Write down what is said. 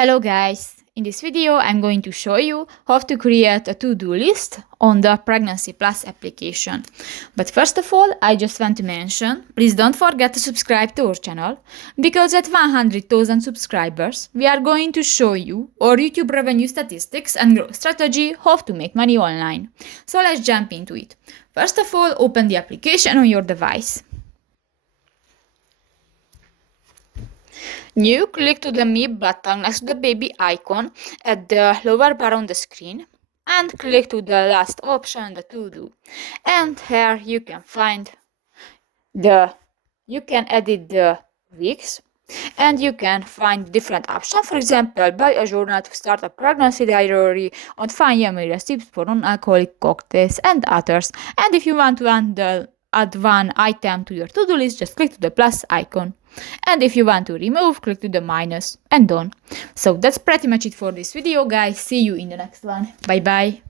Hello guys! In this video I'm going to show you how to create a to-do list on the Pregnancy Plus application. But first of all, I just want to mention, please don't forget to subscribe to our channel, because at 100,000 subscribers we are going to show you our YouTube revenue statistics and growth strategy how to make money online. So let's jump into it. First of all, open the application on your device. New, click to the Me button next to the baby icon at the lower bar on the screen and click to the last option, the To Do. And here you can find you can edit the weeks and you can find different options. For example, buy a journal to start a pregnancy diary and find yummy recipes for non-alcoholic cocktails and others. And if you want to add one item to your to-do list, just click to the plus icon. And if you want to remove, click to the minus and done. So that's pretty much it for this video, guys. See you in the next one. Bye bye.